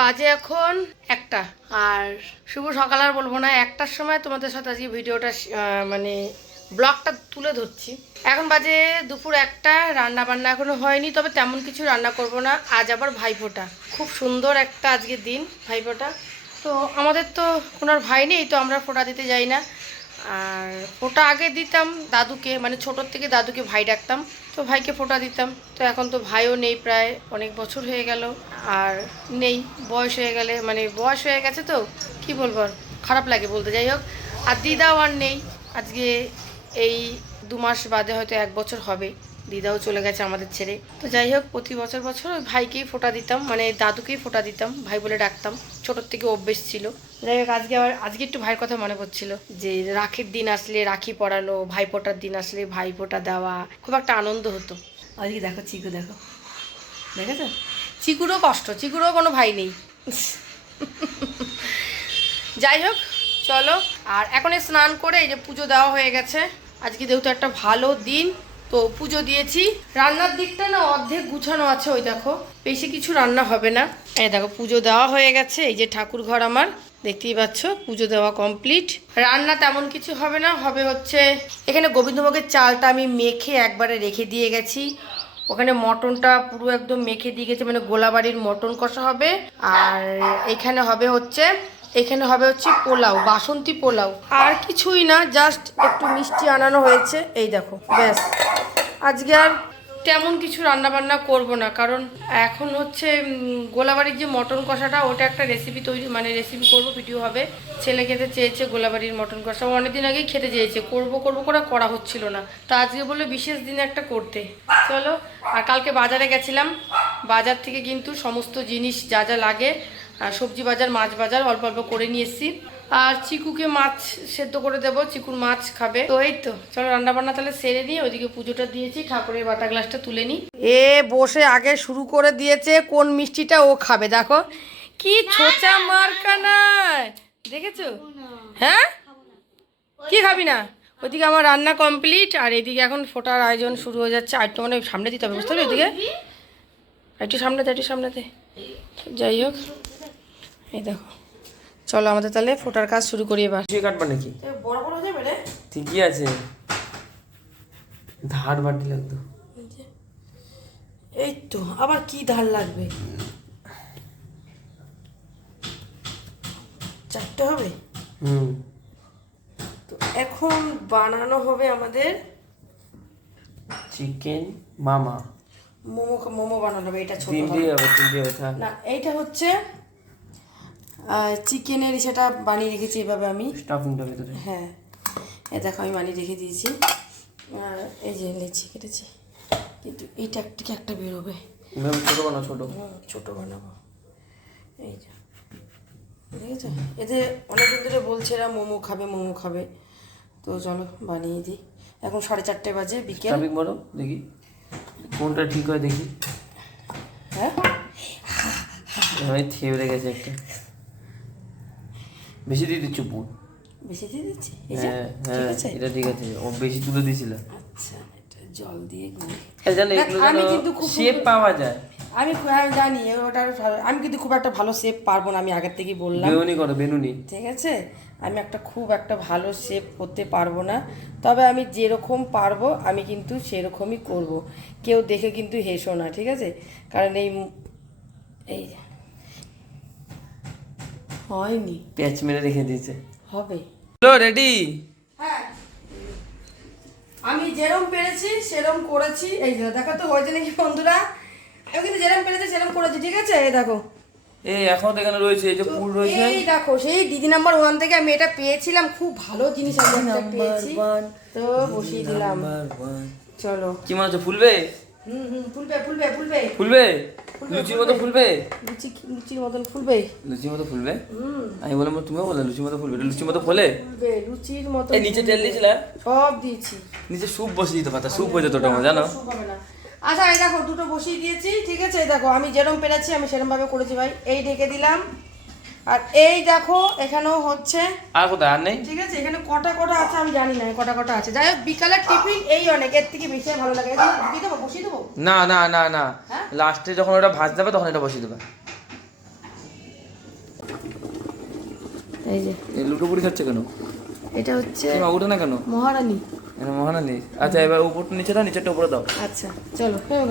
বাজে এখন একটা। আর শুভ সকাল আর বলব না, একটার সময় তোমাদের সাথে আজকে ভিডিওটা মানে ব্লগটা তুলে ধরছি। এখন বাজে দুপুর একটা রান্না বান্না এখনও হয়নি, তবে তেমন কিছু রান্না করব না। আজ আবার ভাইফোঁটা। খুব সুন্দর একটা আজকের দিন, ভাইফোঁটা। তো আমাদের তো কোনো ভাই নেই, তো আমরা ফোঁটা দিতে যাই না। আর ফোটা আগে দিতাম দাদুকে মানে ছোটোর থেকে দাদুকে ভাই ডাকতাম, তো ভাইকে ফোটা দিতাম। তো এখন তো ভাইও নেই প্রায়, অনেক বছর হয়ে গেল। আর নেই, বয়স হয়ে গেলে মানে বয়স হয়ে গেছে তো, কি বলব খারাপ লাগে বলতে। যাই হোক, আর দিদাও আর নেই। আজকে এই দু মাস বাদে হয়তো এক বছর হবে। দিদাও চলে গেছে আমাদের ছেড়ে। তো যাই হোক প্রতি বছর বছর ওই ভাইকেই ফোঁটা দিতাম মানে দাদুকেই ফোঁটা দিতাম ভাই বলে ডাকতাম। ছোটোর থেকে অভ্যেস ছিল। যাই হোক আজকে আবার আজকে একটু ভাইয়ের কথা মনে পড়ছিল যে রাখির দিন আসলে রাখি পরানো ভাই ফোঁটার দিন আসলে ভাই ফোঁটা দেওয়া খুব একটা আনন্দ হতো। আজকে দেখো চিকু দেখো। দেখেছ? চিকুরও কষ্ট চিকুরও কোনো ভাই নেই। যাই হোক চলো। আর এখন স্নান করে এই যে পুজো দেওয়া হয়ে গেছে। আজকে যেহেতু একটা ভালো দিন তো পুজো দিয়েছি। রান্নার দিকটা না অর্ধেক গুছানো আছে, ওই দেখো। বেশি কিছু রান্না হবে না। এই দেখো, পুজো দেওয়া হয়ে গেছে। এই যে ঠাকুর ঘর আমার, দেখতেই পাচ্ছ, পুজো দেওয়া কমপ্লিট রান্না তেমন কিছু হবে না, হবে হচ্ছে, এখানে গোবিন্দভোগের চালটা আমি মেখে একবারে রেখে দিয়ে গেছি। ওখানে মটনটা পুরো একদম মেখে দিয়ে গেছে মানে গোলাবাড়ির মটন কষা হবে। আর এখানে হবে হচ্ছে, এখানে হবে হচ্ছে পোলাও, বাসন্তী পোলাও। আর কিছুই না জাস্ট একটু মিষ্টি আনানো হয়েছে। এই দেখো, ব্যাস। আজকে আর তেমন কিছু রান্না বান্না করব না, কারণ এখন হচ্ছে গোলাবাড়ির যে মটন কষাটা, ওটা একটা রেসিপি তৈরি মানে রেসিপি করব ভিডিও হবে। ছেলে খেতে চেয়েছে গোলাবাড়ির মটন কষা। অনেকদিন আগেই খেতে চেয়েছে, করব করব করে করা হচ্ছিল না। তো আজকে বলল বিশেষ দিনে একটা করতে। চলো, আর কালকে বাজারে গেছিলাম। বাজার থেকে কিন্তু সমস্ত জিনিস যা যা লাগে সবজি বাজার, মাছ বাজার অল্প অল্প করে নিয়ে এসেছি। আর চিকুকে মাছ সেদ্ধ করে দেবো, চিকুর মাছ খাবে। তো এই তো, চলো রান্না বান্না তাহলে সেরে নিই ওইদিকে পুজোটা দিয়েছি, ঠাকুরের বাটা গ্লাসটা তুলে নিই। এ বসে আগে শুরু করে দিয়েছে, কোন মিষ্টিটা ও খাবে, দেখো। কি ছোচা মার্কা নাই, দেখেছ? হ্যাঁ? কি খাবি না? ওইদিকে আমার রান্না কমপ্লিট, আর এদিকে এখন ফোটার আয়োজন শুরু হয়ে যাচ্ছে, আর একটু মানে সামনে দিতে হবে, বুঝতে পারলি ওইদিকে একটু সামনে দে, একটু সামনে দে। যাই হোক, এই দেখো। চলো আমাদের তাহলে ফোটার কাজ শুরু করি এবার। কিছুই কাটবা নাকি? বড় বড় হয়ে যাবে রে। ঠিকই আছে। ধার বাটি লাগতো। এই তো আবার কি ধার লাগবে? চারটে হবে? হুম। তো এখন বানানো হবে আমাদের চিকেন মামা। মোমো মোমো বানানো হবে এটা ছোট হবে। না এইটা হচ্ছে চিকেনের সেটা বানিয়ে রেখেছি এভাবে আমি। স্টাফিংটা ভেতরে। হ্যাঁ। এ দেখো আমি বানিয়ে রেখে দিয়েছি। আর এই যে লেচি কেটেছি। কিন্তু এইটা থেকে একটা বেরোবে। ছোটো বানা ছোটো। ছোট বানাবো। এই যে। দেখেছ এদের অনেকদিন ধরে বলছে এরা মোমো খাবে মোমো খাবে। তো চলো বানিয়ে দিই। এখন সাড়ে চারটে বাজে বিকেল। বলো দেখি। কোনটা ঠিক হয় দেখি। হ্যাঁ? আমি থেবড়ে গেছে একটা। বেশি দিয়ে দিচ্ছ পুর? বেশি দিয়ে দিচ্ছি? হ্যাঁ হ্যাঁ এটা ঠিক আছে। ও বেশি তুলে দিয়েছিল। আচ্ছা এটা জল দিয়ে আমি কিন্তু খুব শেপ পাওয়া যায়। আমি আমি জানি ওটার আমি কিন্তু খুব একটা ভালো শেপ পারব না আমি আগের থেকেই বললাম। বেউনি করো বেনুনি। ঠিক আছে? আমি একটা খুব একটা ভালো শেপ করতে পারব না। তবে আমি যেরকম পারব আমি কিন্তু সেরকমই করব। কেউ দেখে কিন্তু হেসো না ঠিক আছে? কারণ এই এই হয়নি। প্যাচ মেরে রেখে দিয়েছে। হবে। Hello ready? হ্যাঁ। আমি যেরম পেরেছি সেরম করেছি। এই যে দেখো তো হয়েছে নাকি বন্ধুরা? আমি কিন্তু যেরম পেরেছি সেরম করেছি ঠিক আছে? এই দেখো। এই এখন এখানে রয়েছে এই যে পুর রয়েছে। এই দেখো সেই দিদি নাম্বার ওয়ান থেকে আমি এটা পেয়েছিলাম খুব ভালো জিনিস আমি একটা পেয়েছি। তো বসিয়ে দিলাম। চলো। কি মনে হচ্ছে ফুলবে? ফুলবে ফুলবে ফুলবে। ফুলবে? লুচির মতো ফুলবে? লুচি লুচির মতন ফুলবে। লুচির মতো ফুলবে? হুম। আমি বললাম তুমিও বললে লুচির মতো ফুলবে। লুচির মতো ফোলে? ফুলবে লুচির এই নিচে তেল দিয়েছিলে? সব দিয়েছি। নিচে স্যুপ বসিয়ে দিতে পারতা স্যুপ হয়ে যেত ওটা জানো। আচ্ছা এই দেখো দুটো বসিয়ে দিয়েছি ঠিক আছে? এই দেখো আমি যেরম পেরেছি আমি সেরম ভাবে করেছি ভাই। এই ঢেকে দিলাম। আর এই দেখো এখানেও হচ্ছে। আর কোথায়? আর নেই? ঠিক আছে এখানে কটা কটা আছে আমি জানি না কটা কটা আছে। যাই হোক বিকালের টিফিন এই অনেক এর থেকে বেশি ভালো লাগে দিয়ে দেবো বসিয়ে দেবো? না না না না। হ্যাঁ? লাস্টে যখন ওটা ভাজ দেবে তখন এটা বসিয়ে দেবে। এই যে। এই লুটো পুরি খাচ্ছে কেন? এটা হচ্ছে ওঠে না কেন? মহারানী। এটা মহানালি আচ্ছা এবার উপরটা নিচে দাও নিচেরটা উপরে দাও। আচ্ছা চলো হয়ে।